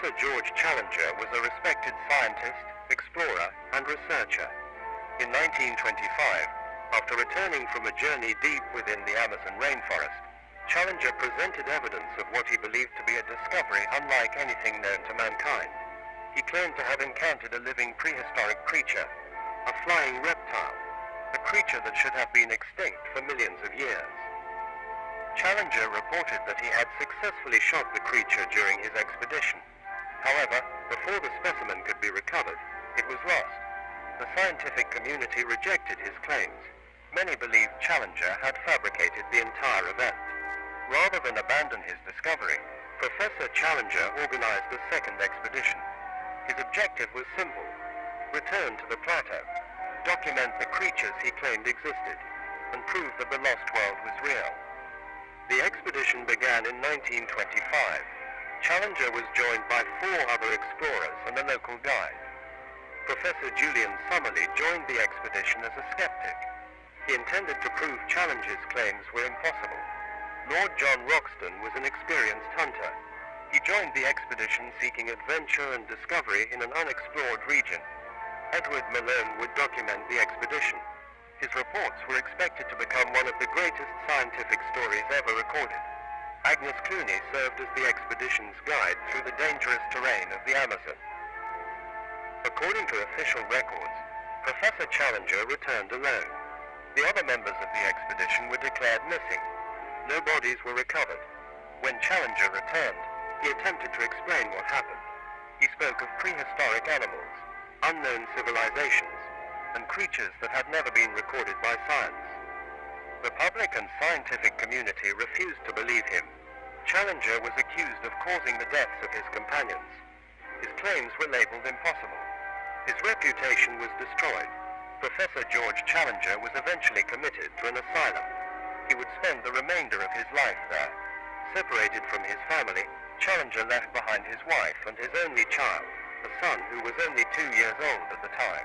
Professor George Challenger was a respected scientist, explorer, and researcher. In 1925, after returning from a journey deep within the Amazon rainforest, Challenger presented evidence of what he believed to be a discovery unlike anything known to mankind. He claimed to have encountered a living prehistoric creature, a flying reptile, a creature that should have been extinct for millions of years. Challenger reported that he had successfully shot the creature during his expedition. However, before the specimen could be recovered, it was lost. The scientific community rejected his claims. Many believed Challenger had fabricated the entire event. Rather than abandon his discovery, Professor Challenger organized a second expedition. His objective was simple: return to the Plateau, document the creatures he claimed existed, and prove that the lost world was real. The expedition began in 1925. Challenger was joined by 4 other explorers and a local guide. Professor Julian Summerlee joined the expedition as a skeptic. He intended to prove Challenger's claims were impossible. Lord John Roxton was an experienced hunter. He joined the expedition seeking adventure and discovery in an unexplored region. Edward Malone would document the expedition. His reports were expected to become one of the greatest scientific stories ever recorded. Agnes Clooney served as the expedition's guide through the dangerous terrain of the Amazon. According to official records, Professor Challenger returned alone. The other members of the expedition were declared missing. No bodies were recovered. When Challenger returned, he attempted to explain what happened. He spoke of prehistoric animals, unknown civilizations, and creatures that had never been recorded by science. The public and scientific community refused to believe him. Challenger was accused of causing the deaths of his companions. His claims were labeled impossible. His reputation was destroyed. Professor George Challenger was eventually committed to an asylum. He would spend the remainder of his life there. Separated from his family, Challenger left behind his wife and his only child, a son who was only 2 years old at the time.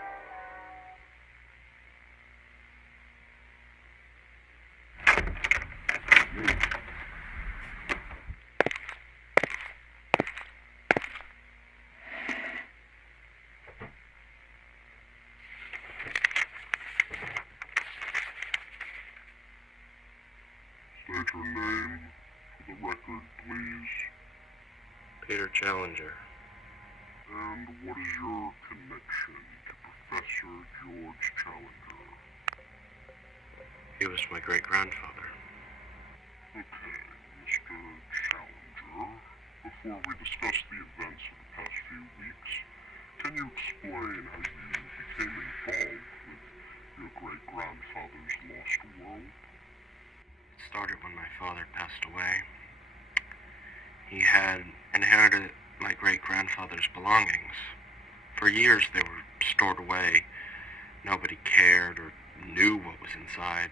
State your name for the record, please. Peter Challenger. And what is your connection to Professor George Challenger? He was my great-grandfather. Okay, Mr. Challenger, before we discuss the events of the past few weeks, can you explain how you became involved with your great-grandfather's lost world? It started when my father passed away. He had inherited my great-grandfather's belongings. For years they were stored away. Nobody cared or knew what was inside.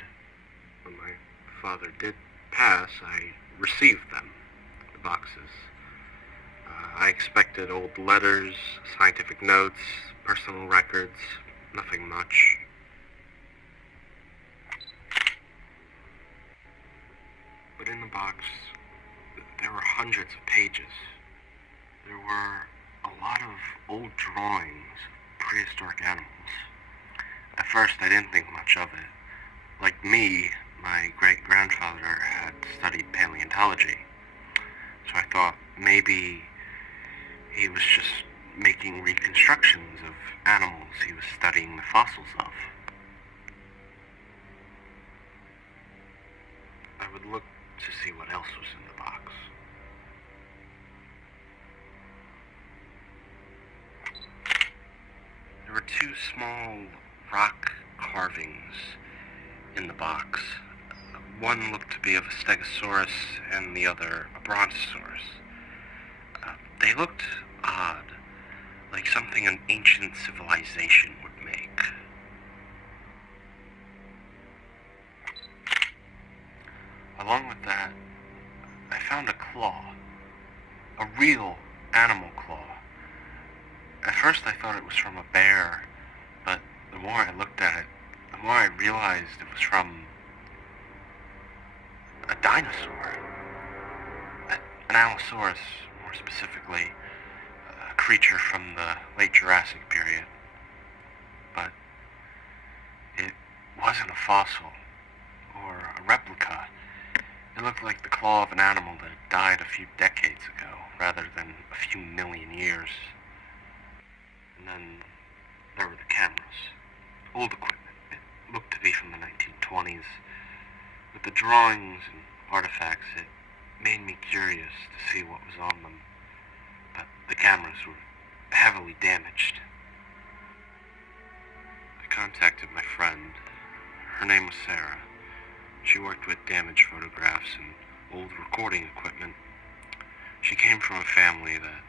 When my father did pass, I received them, the boxes. I expected old letters, scientific notes, personal records, nothing much. But in the box, there were hundreds of pages. There were a lot of old drawings of prehistoric animals. At first, I didn't think much of it. Like me, my great-grandfather had studied paleontology, so I thought maybe he was just making reconstructions of animals he was studying the fossils of. I would look to see what else was in the box. There were 2 small rock carvings in the box. One looked to be of a stegosaurus and the other a brontosaurus. They looked odd, like something an ancient civilization would make. Along with that, I found a claw, a real animal claw. At first I thought it was from a bear, but the more I looked at it, the more I realized it was from a dinosaur. An Allosaurus, more specifically. creature from the late Jurassic period, but it wasn't a fossil or a replica. It looked like the claw of an animal that had died a few decades ago, rather than a few million years. And then there were the cameras. Old equipment. It looked to be from the 1920s. With the drawings and artifacts, it made me curious to see what was on them. But the cameras were heavily damaged. I contacted my friend. Her name was Sarah. She worked with damaged photographs and old recording equipment. She came from a family that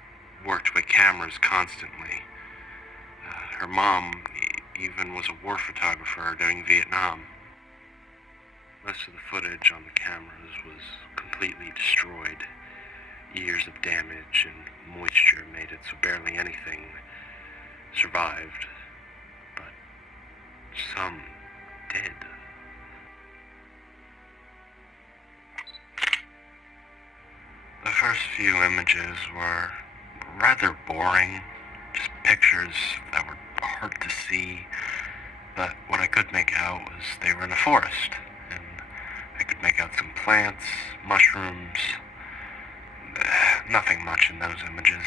worked with cameras constantly. Her mom even was a war photographer during Vietnam. Most of the footage on the cameras was completely destroyed. Years of damage and moisture made it so barely anything survived. But some did. The first few images were rather boring, just pictures that were hard to see, but what I could make out was they were in a forest, and I could make out some plants, mushrooms, nothing much in those images.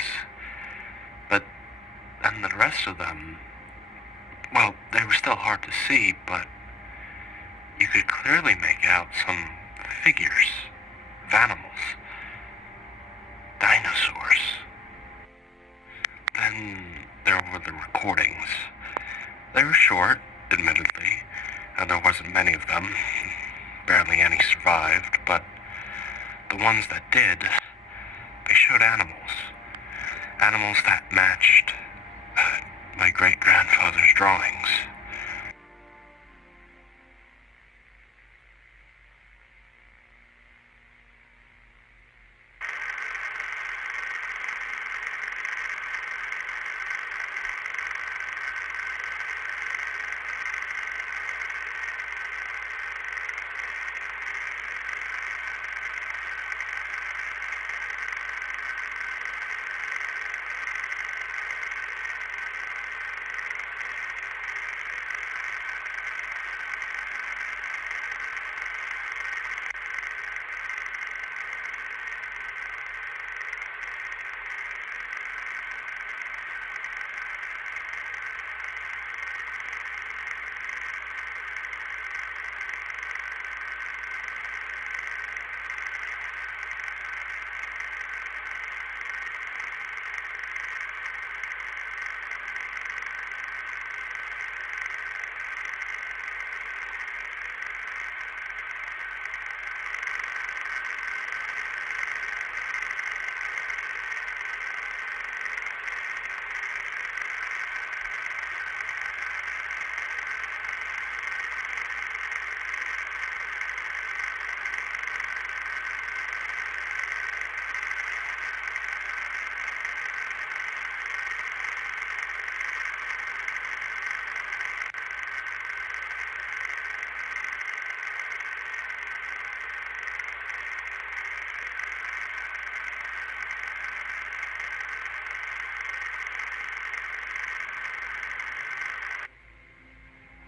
But then the rest of them, well, they were still hard to see, but you could clearly make out some figures of animals. Dinosaurs. Then there were the recordings. They were short, admittedly, and there wasn't many of them. Barely any survived, but the ones that did, they showed animals. Animals that matched my great-grandfather's drawings.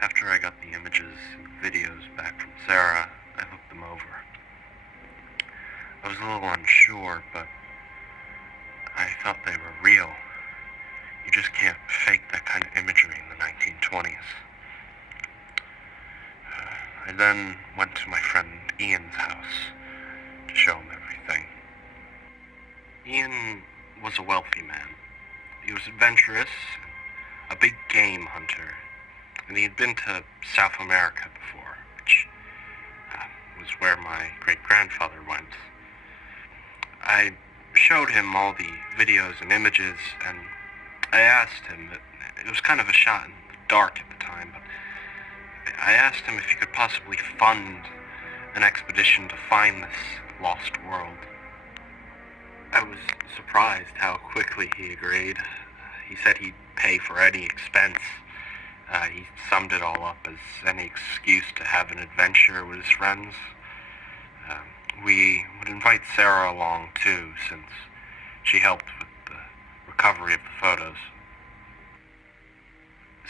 After I got the images and videos back from Sarah, I looked them over. I was a little unsure, but I thought they were real. You just can't fake that kind of imagery in the 1920s. I then went to my friend Ian's house to show him everything. Ian was a wealthy man. He was adventurous, a big game hunter, and he had been to South America before, which was where my great-grandfather went. I showed him all the videos and images, and I asked him, it was kind of a shot in the dark at the time, but I asked him if he could possibly fund an expedition to find this lost world. I was surprised how quickly he agreed. He said he'd pay for any expense. He summed it all up as any excuse to have an adventure with his friends. We would invite Sarah along too, since she helped with the recovery of the photos.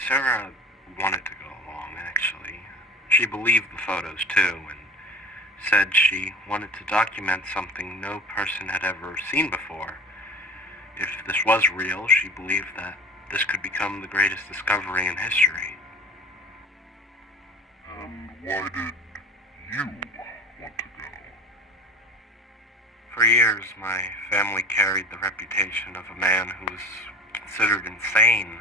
Sarah wanted to go along, actually. She believed the photos, too, and said she wanted to document something no person had ever seen before. If this was real, she believed that this could become the greatest discovery in history. And why did you want to go? For years, my family carried the reputation of a man who was considered insane,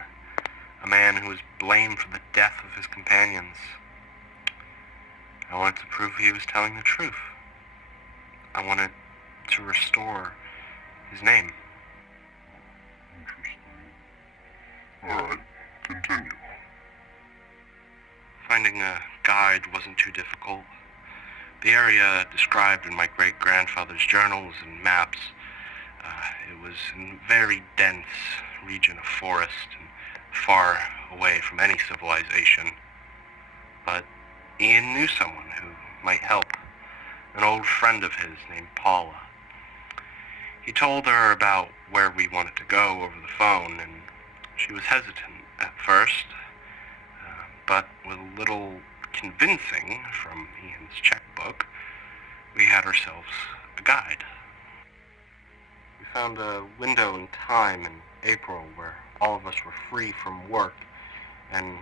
a man who was blamed for the death of his companions. I wanted to prove he was telling the truth. I wanted to restore his name. Interesting. Alright, continue. Finding a guide wasn't too difficult. The area described in my great-grandfather's journals and maps, it was in a very dense region of forest and far away from any civilization. But Ian knew someone who might help, an old friend of his named Paula. He told her about where we wanted to go over the phone, and she was hesitant at first, but with a little convincing from Ian's checkbook, we had ourselves a guide. We found a window in time in April where all of us were free from work and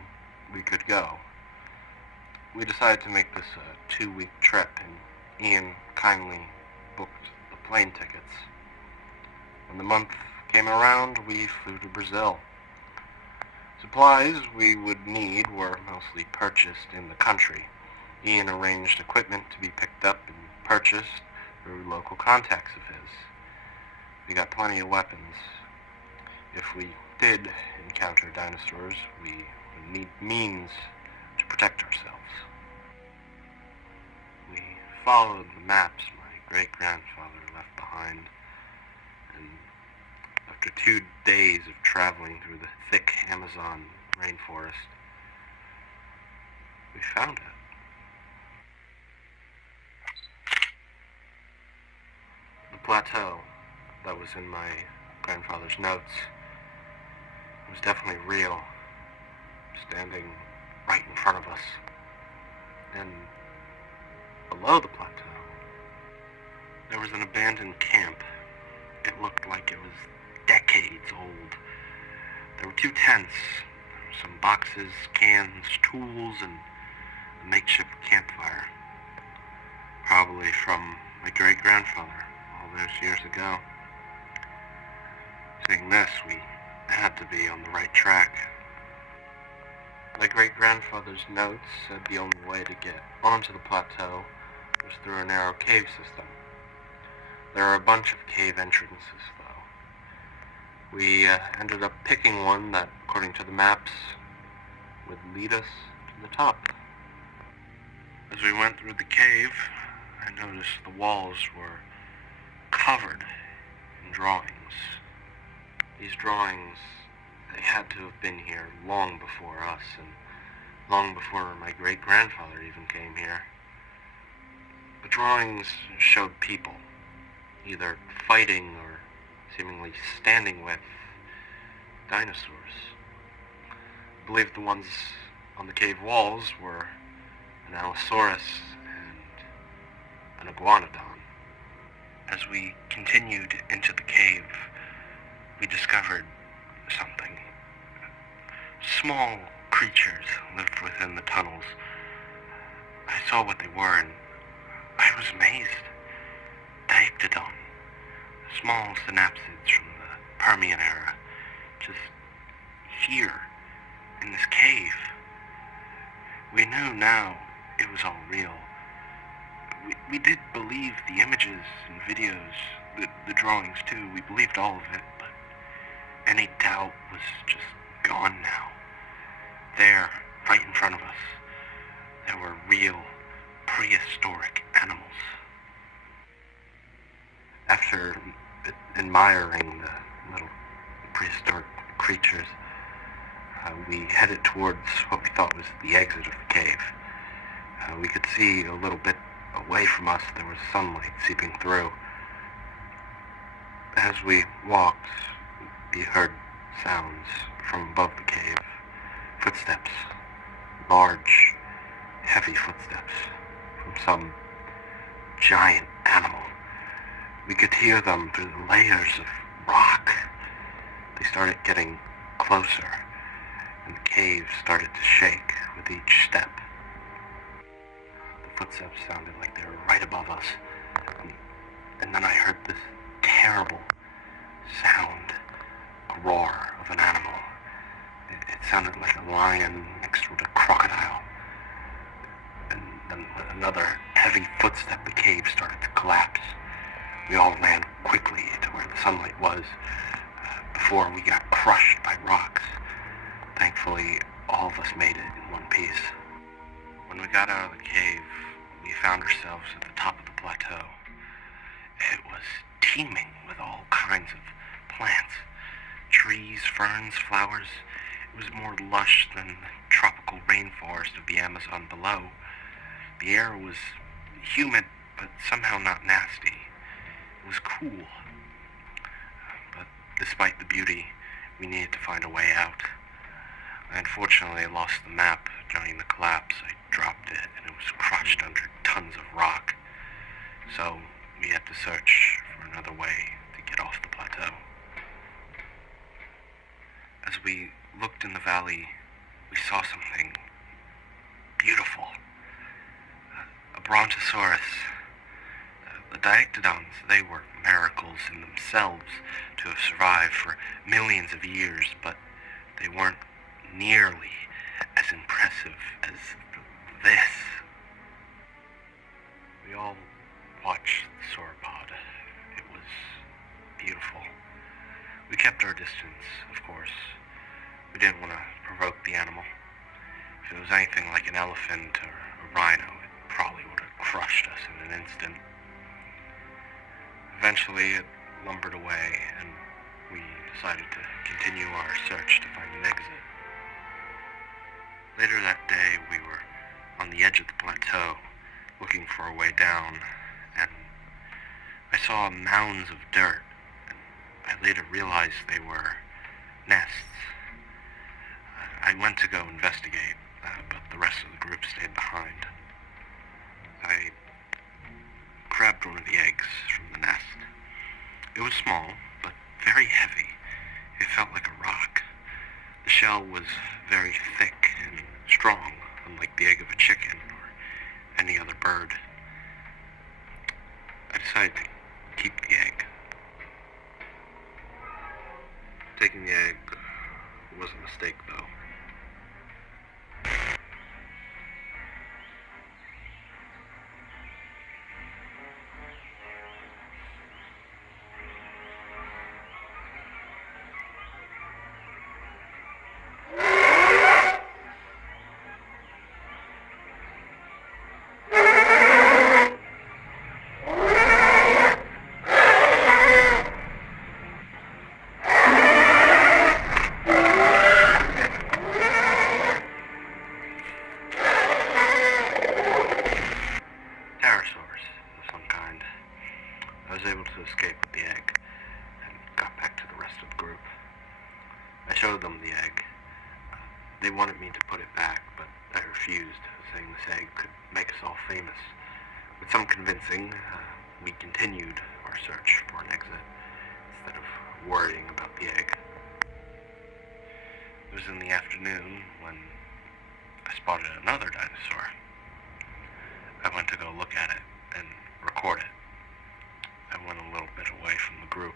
we could go. We decided to make this a 2-week trip, and Ian kindly booked the plane tickets. When the month came around, we flew to Brazil. Supplies we would need were mostly purchased in the country. Ian arranged equipment to be picked up and purchased through local contacts of his. We got plenty of weapons. If we did encounter dinosaurs, we would need means to protect ourselves. We followed the maps my great-grandfather left behind, and after 2 days of traveling through the thick Amazon rainforest, we found it. The plateau that was in my grandfather's notes was definitely real, standing right in front of us. And below the plateau, there was an abandoned camp. It looked like it was decades old. There were 2 tents, some boxes, cans, tools, and a makeshift campfire. Probably from my great-grandfather all those years ago. Seeing this, we had to be on the right track. My great-grandfather's notes said the only way to get onto the plateau was through a narrow cave system. There are a bunch of cave entrances, though. We ended up picking one that, according to the maps, would lead us to the top. As we went through the cave, I noticed the walls were covered in drawings. These drawings, they had to have been here long before us, and long before my great-grandfather even came here. The drawings showed people, either fighting or seemingly standing with dinosaurs. I believe the ones on the cave walls were an Allosaurus and an iguanodon. As we continued into the cave, we discovered something. Small creatures lived within the tunnels. I saw what they were, and I was amazed. Dictodon, small synapsids from the Permian era, just here in this cave. We knew now it was all real. We did believe the images and videos, the drawings too. We believed all of it, but any doubt was just gone now. There, right in front of us, there were real prehistoric animals. After admiring the little prehistoric creatures, we headed towards what we thought was the exit of the cave. We could see a little bit away from us there was sunlight seeping through. As we walked, We heard sounds from above the cave. Footsteps. Large, heavy footsteps from some giant animal. We could hear them through the layers of rock. They started getting closer, and the cave started to shake with each step. The footsteps sounded like they were right above us, and then I heard this terrible sound, a roar of an animal. It sounded like a lion mixed with a crocodile. And then with another heavy footstep, the cave started to collapse. We all ran quickly to where the sunlight was before we got crushed by rocks. Thankfully, all of us made it in one piece. When we got out of the cave, we found ourselves at the top of the plateau. It was teeming with all kinds of plants. Trees, ferns, flowers. It was more lush than the tropical rainforest of the Amazon below. The air was humid, but somehow not nasty. It was cool. But despite the beauty, we needed to find a way out. I unfortunately lost the map during the collapse. I dropped it, and it was crushed under tons of rock. So we had to search for another way to get off the plateau. As we looked in the valley, we saw something beautiful. A brontosaurus. The Diablos, they were miracles in themselves to have survived for millions of years, but they weren't nearly as impressive as this. We all watched the sauropod. It was beautiful. We kept our distance, of course. We didn't want to provoke the animal. If it was anything like an elephant or a rhino, it probably would have crushed us in an instant. Eventually, it lumbered away, and we decided to continue our search to find an exit. Later that day, we were on the edge of the plateau, looking for a way down, and I saw mounds of dirt, and I later realized they were nests. I went to go investigate, but the rest of the group stayed behind. I grabbed one of the eggs from the nest. It was small, but very heavy. It felt like a rock. The shell was very thick and strong, unlike the egg of a chicken or any other bird. I decided to keep the egg. Taking the egg was a mistake, though. Escape with the egg and got back to the rest of the group. I showed them the egg. They wanted me to put it back, but I refused, saying this egg could make us all famous. With some convincing, we continued our search for an exit instead of worrying about the egg. It was in the afternoon when I spotted another dinosaur. I went to go look at it and record it. I went a little bit away from the group.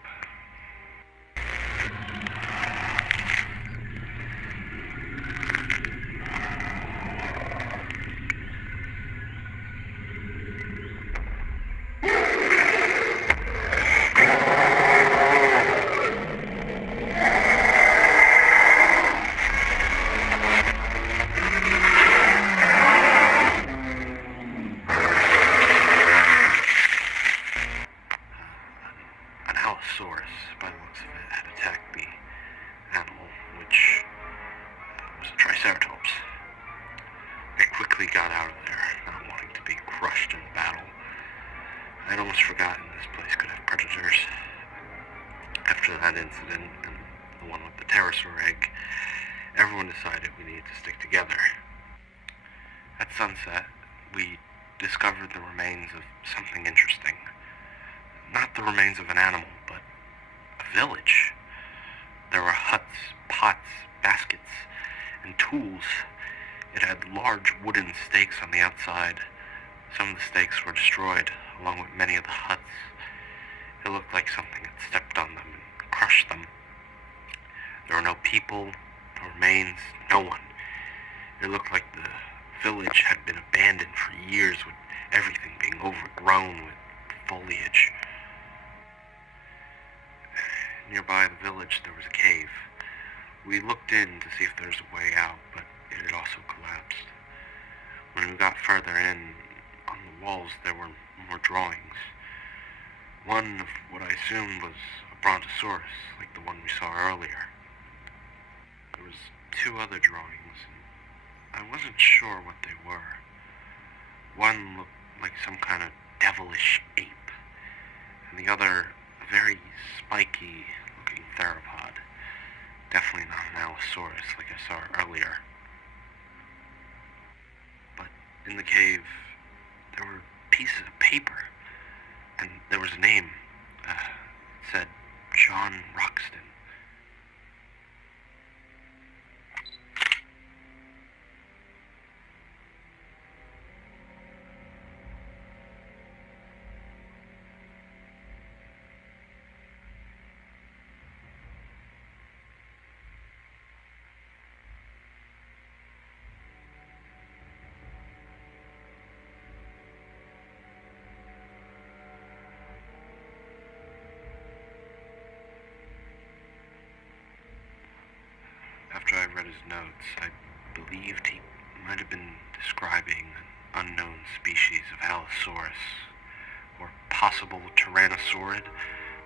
By the looks of it, had attacked the animal, which was a Triceratops. I quickly got out of there, not wanting to be crushed in battle. I'd almost forgotten this place could have predators. After that incident, and the one with the pterosaur egg, everyone decided we needed to stick together. At sunset, we discovered the remains of something interesting. Not the remains of an animal, but a village. There were huts, pots, baskets, and tools. It had large wooden stakes on the outside. Some of the stakes were destroyed, along with many of the huts. It looked like something had stepped on them and crushed them. There were no people, no remains, no one. It looked like the village had been abandoned for years, with everything being overgrown with foliage. Nearby the village there was a cave. We looked in to see if there was a way out, but it had also collapsed. When we got further in, on the walls there were more drawings. One of what I assumed was a brontosaurus, like the one we saw earlier. There was two other drawings, and I wasn't sure what they were. One looked like some kind of devilish ape, and the other a very spiky-looking theropod. Definitely not an allosaurus like I saw earlier. But in the cave, there were pieces of paper, and there was a name. It said John Roxton. After I read his notes, I believed he might have been describing an unknown species of Allosaurus, or possible Tyrannosaurid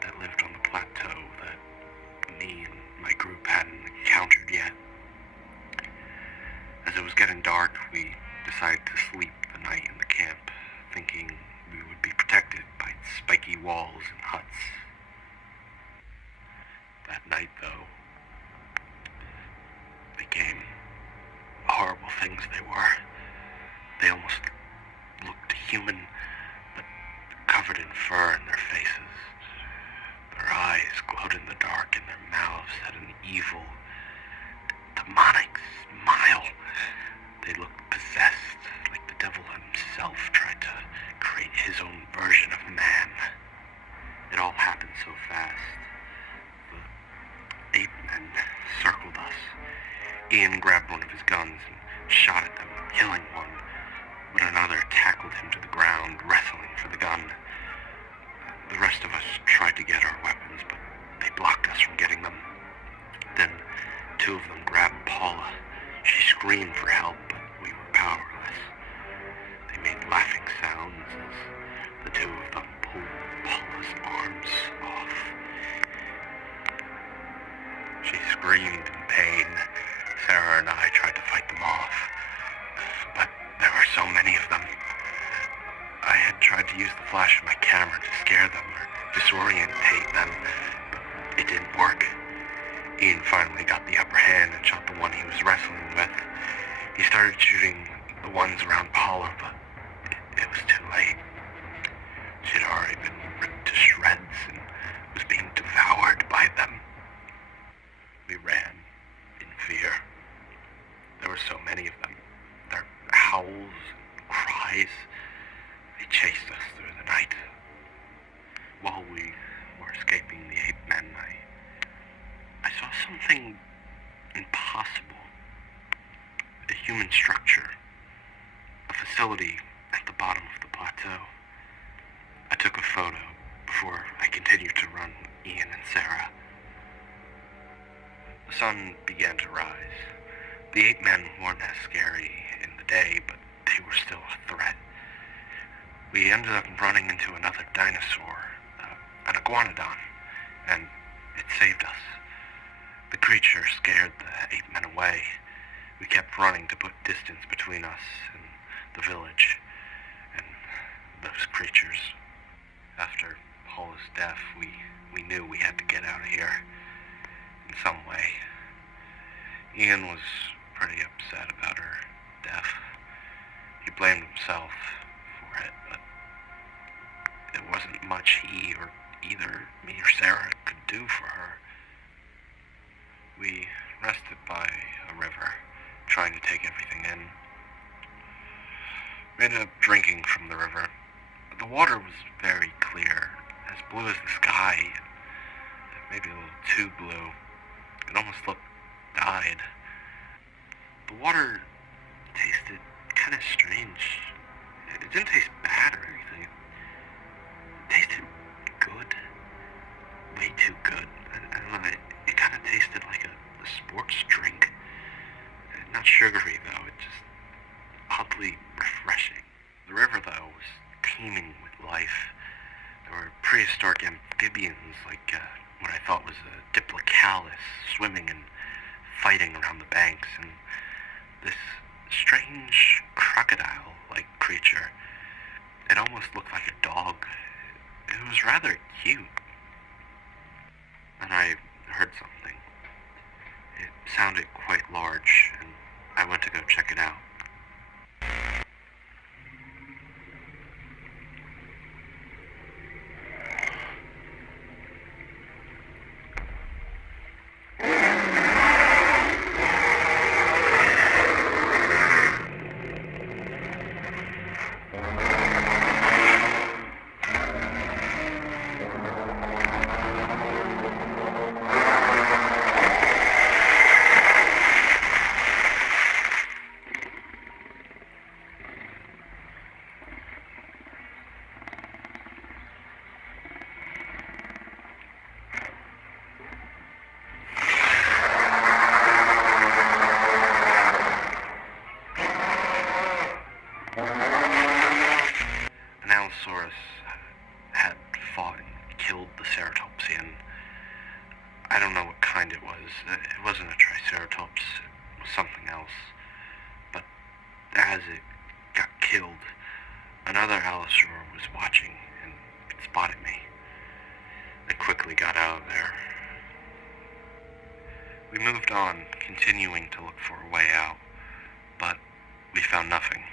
that lived on the Plateau that me and my group hadn't encountered yet. As it was getting dark, we decided to sleep the night in the camp, thinking we would be protected by spiky walls and huts. That night, though, they came. Horrible things they were. They almost looked human, but covered in fur in their faces. Their eyes glowed in the dark, and their mouths had an evil, demonic smile. They looked possessed, like the devil himself tried to create his own version of man. It all happened so fast. The ape men circled us. Ian grabbed one of his guns and shot at them, killing one, but another tackled him to the ground, wrestling for the gun. The rest of us tried to get our weapons, but they blocked us from getting them. Then two of them grabbed Paula. She screamed for help, but we were powerless. They made laughing sounds as the two of them pulled Paula's arms off. She screamed in pain. Sarah and I tried to fight them off, but there were so many of them. I had tried to use the flash of my camera to scare them or disorientate them, but it didn't work. Ian finally got the upper hand and shot the one he was wrestling with. He started shooting the ones around Paula, but it was too late. She had already been ripped to shreds and was being devoured by them. We ran in fear. There were so many of them. Their howls and cries, they chased us through the night. While we were escaping the ape men, I saw something impossible. A human structure. A facility at the bottom of the plateau. I took a photo before I continued to run with Ian and Sarah. The sun began to rise. The ape men weren't as scary in the day, but they were still a threat. We ended up running into another dinosaur, an iguanodon, and it saved us. The creature scared the ape men away. We kept running to put distance between us and the village and those creatures. After Paula's death, we knew we had to get out of here. in some way. Ian was pretty upset about her death. He blamed himself for it, but it wasn't much he or either me or Sarah could do for her. We rested by a river, trying to take everything in. We ended up drinking from the river. The water was very clear, as blue as the sky, maybe a little too blue. It almost looked dyed. The water tasted kind of strange. It didn't taste bad or anything. It tasted good. Way too good. I don't know, it kind of tasted like a sports drink. Not sugary, though. It just oddly refreshing. The river, though, was teeming with life. There were prehistoric amphibians like what I thought was a diplocaulus swimming and fighting around the banks, and this strange crocodile-like creature. It almost looked like a dog. It was rather cute. And I heard something. It sounded quite large, and I went to go check it out. Had fought and killed the ceratopsian. I don't know what kind it was. It wasn't a Triceratops. It was something else. But as it got killed, another Allosaur was watching and it spotted me. I quickly got out of there. We moved on, continuing to look for a way out, but we found nothing.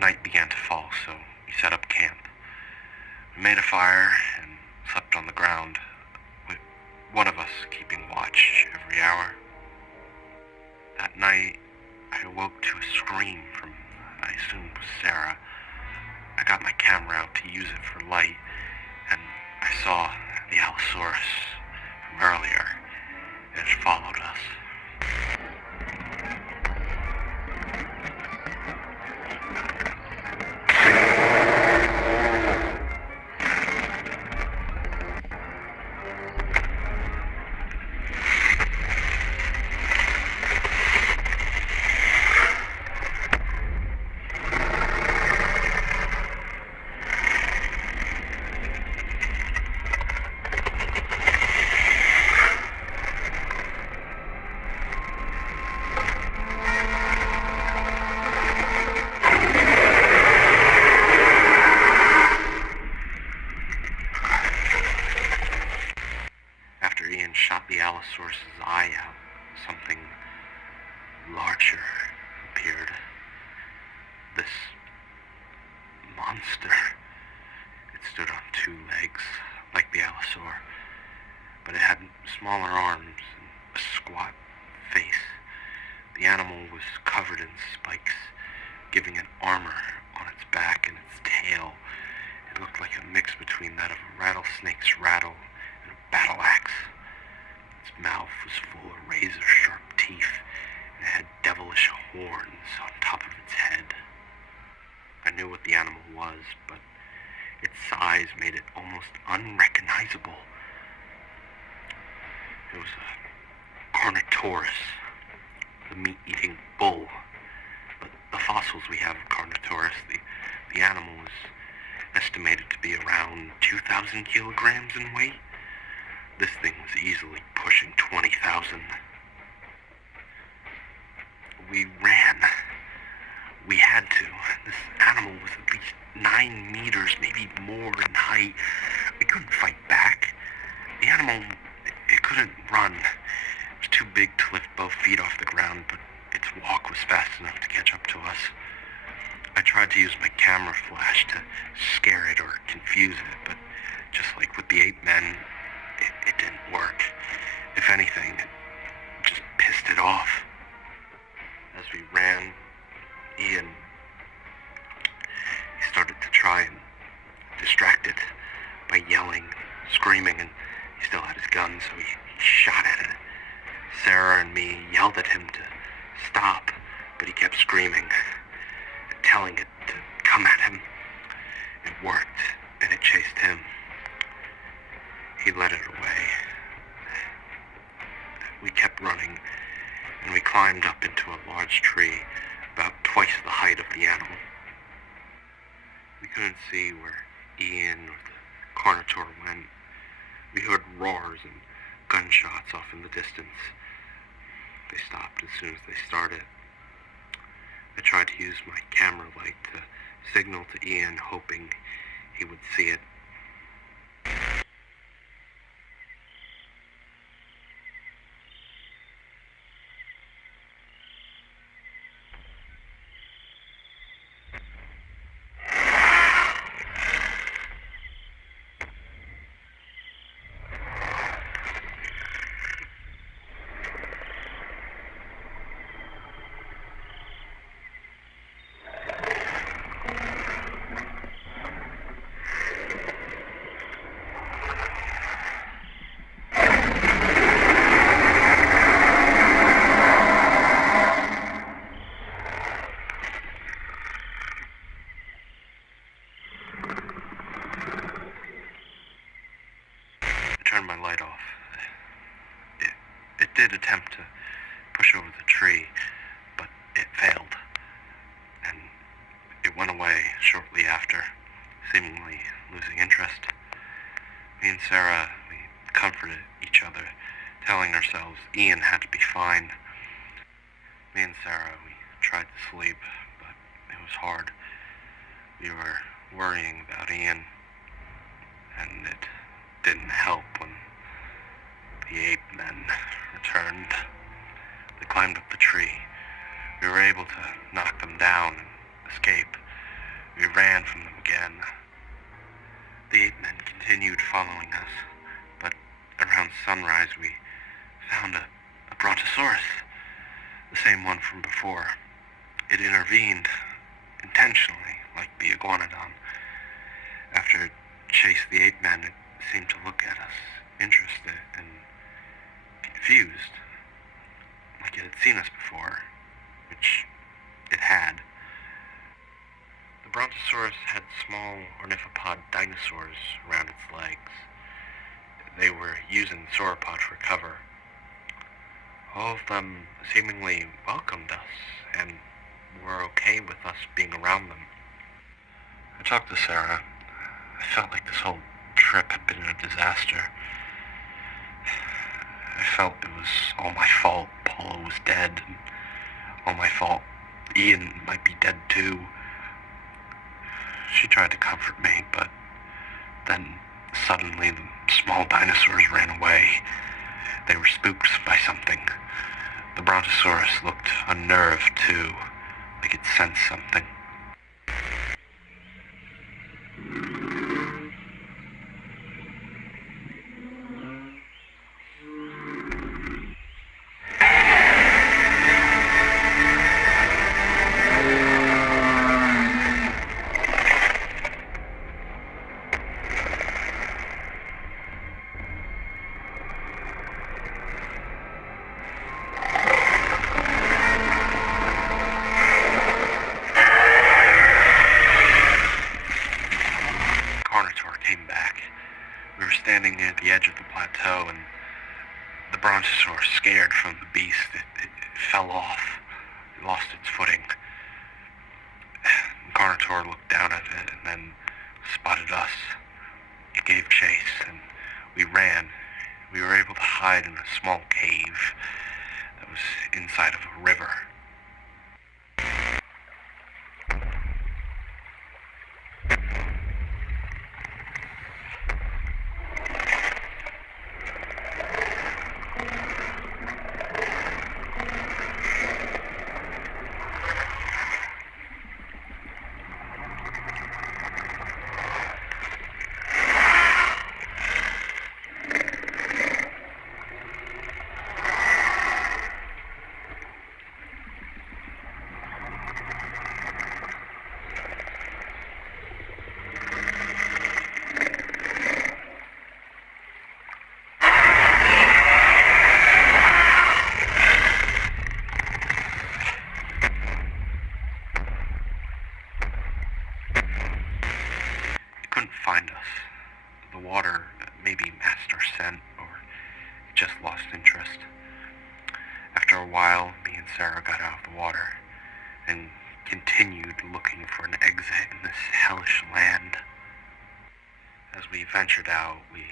Night began to fall, so we set up camp. We made a fire and slept on the ground, with one of us keeping watch every hour. That night, I awoke to a scream from, I assumed was Sarah. I got my camera out to use it for light, and I saw the Allosaurus from earlier. It had followed us. Ian shot the Allosaurus' eye out, something larger appeared. This monster. It stood on two legs, like the Allosaur, but it had smaller arms and a squat face. The animal was covered in spikes, giving it armor on its back and its tail. It looked like a mix between that of a rattlesnake's rattle and a battle axe. Its mouth was full of razor-sharp teeth, and it had devilish horns on top of its head. I knew what the animal was, but its size made it almost unrecognizable. It was a Carnotaurus, the meat-eating bull. But the fossils we have of Carnotaurus, the animal is estimated to be around 2,000 kilograms in weight. This thing was easily pushing 20,000. We ran. We had to. This animal was at least 9 meters, maybe more in height. We couldn't fight back. The animal, it It couldn't run. It was too big to lift both feet off the ground, but its walk was fast enough to catch up to us. I tried to use my camera flash to scare it or confuse it, but just like with the ape men, it didn't work. If anything, it just pissed it off. As we ran, Ian, he started to try and distract it by yelling, screaming, and he still had his gun, so he shot at it. Sarah and me yelled at him to stop, but he kept screaming, telling it to come at him. It worked, and it chased him. He led it away. We kept running, and we climbed up into a large tree, about twice the height of the animal. We couldn't see where Ian or the Carnotaur went. We heard roars and gunshots off in the distance. They stopped as soon as they started. I tried to use my camera light to signal to Ian, hoping he would see it. Turned my light off. It did attempt to push over the tree, but it failed, and it went away shortly after, seemingly losing interest. Me and Sarah, we comforted each other, telling ourselves Ian had to be fine. Me and Sarah, we tried to sleep, but it was hard. We were worrying about Ian, and it didn't help when the ape men returned. They climbed up the tree. We were able to knock them down and escape. We ran from them again. The ape men continued following us, but around sunrise we found a brontosaurus, the same one from before. It intervened intentionally, like the iguanodon. After it chased the ape men, it seemed to look at us, interested and confused, like it had seen us before, which it had. The brontosaurus had small ornithopod dinosaurs around its legs. They were using the sauropod for cover. All of them seemingly welcomed us and were okay with us being around them. I talked to Sarah. I felt like this whole trip had been a disaster. I felt it was all my fault. Paula was dead, and all my fault. Ian might be dead too. She tried to comfort me, but then suddenly the small dinosaurs ran away. They were spooked by something. The brontosaurus looked unnerved too, like it sensed something. Standing near the edge of the plateau, and the brontosaurus, scared from the beast, it fell off. It lost its footing. The Carnotaur looked down at it and then spotted us. It gave chase, and we ran. We were able to hide in a small cave that was inside of a river. couldn't find us. The water maybe masked our scent, or it just lost interest. After a while, me and Sarah got out of the water and continued looking for an exit in this hellish land. As we ventured out, we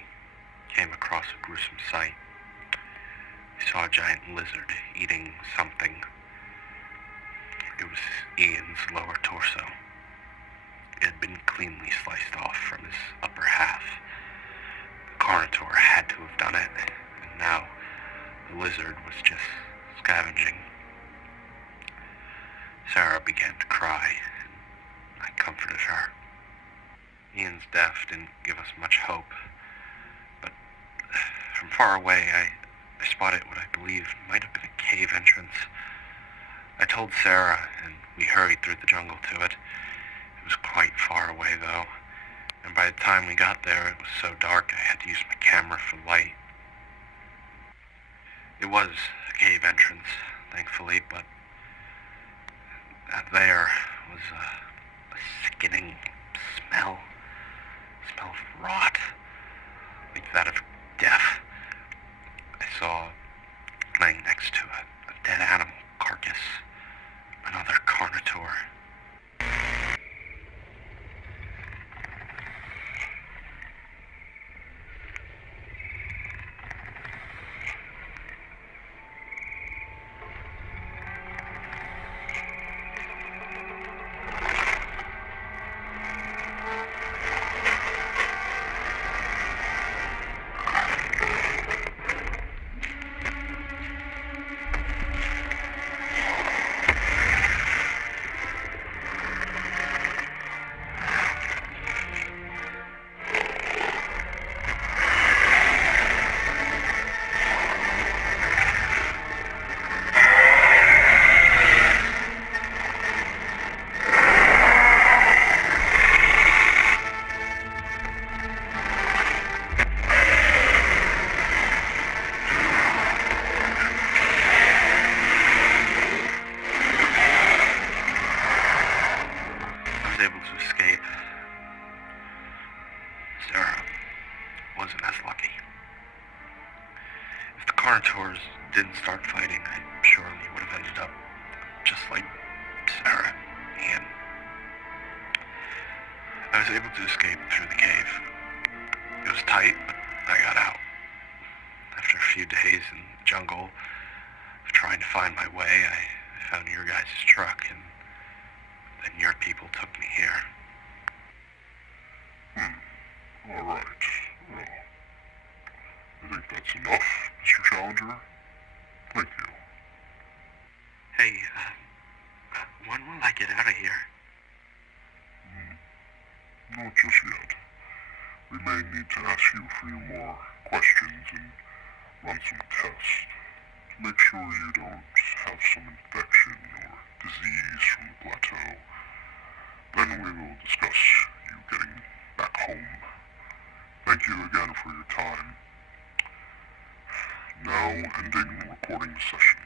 came across a gruesome sight. We saw a giant lizard eating something. It was Ian's lower torso. It had been cleanly sliced off from his upper half. The carnivore had to have done it, and now the lizard was just scavenging. Sarah began to cry, and I comforted her. Ian's death didn't give us much hope, but from far away I spotted what I believe might have been a cave entrance. I told Sarah, and we hurried through the jungle to it. It was quite far away, though, and by the time we got there, it was so dark I had to use my camera for light. It was a cave entrance, thankfully, but there was a sickening smell of rot, like that of death. I saw, laying next to a dead animal carcass, another carnivore. Carnivores didn't start fighting, I surely would have ended up just like Sarah and I was able to escape through the cave. It was tight, but I got out. After a few days in the jungle of trying to find my way, I found your guys' truck, and then your people took me here. All right. Well, I think that's enough, Mr. Challenger. Thank you. Hey, when will I get out of here? Not just yet. We may need to ask you a few more questions and run some tests to make sure you don't have some infection or disease from the plateau. Then we will discuss you getting back home. Thank you again for your time. Now ending the recording session.